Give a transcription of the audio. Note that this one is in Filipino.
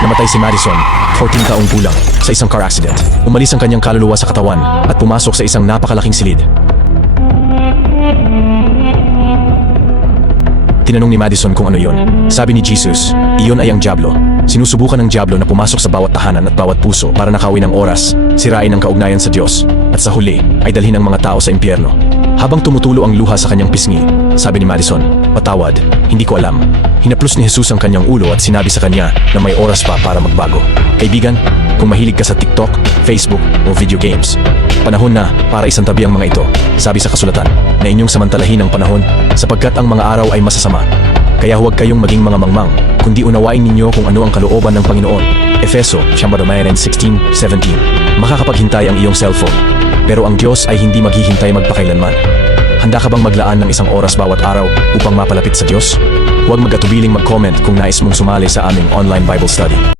namatay si Madison, 14 taong gulang, sa isang car accident. Umalis ang kanyang kaluluwa sa katawan at pumasok sa isang napakalaking silid. Tinanong ni Madison kung ano yon. Sabi ni Jesus, iyon ay ang Diablo. Sinusubukan ng Diablo na pumasok sa bawat tahanan at bawat puso para nakawin ang oras, sirain ang kaugnayan sa Diyos, at sa huli ay dalhin ang mga tao sa impyerno. Habang tumutulo ang luha sa kanyang pisngi, sabi ni Madison, Patawad, hindi ko alam. Hinaplos ni Jesus ang kanyang ulo at sinabi sa kanya na may oras pa para magbago. Kaibigan, kung mahilig ka sa TikTok, Facebook o video games, panahon na para isantabi ang mga ito. Sabi sa kasulatan na inyong samantalahin ang panahon sapagkat ang mga araw ay masasama. Kaya huwag kayong maging mga mangmang, kundi unawain ninyo kung ano ang kalooban ng Panginoon. Efeso, 16:17. Makakapaghintay ang iyong cellphone, pero ang Diyos ay hindi maghihintay magpakailanman. Handa ka bang maglaan ng isang oras bawat araw upang mapalapit sa Diyos? Huwag mag-atubiling mag-comment kung nais mong sumali sa aming online Bible study.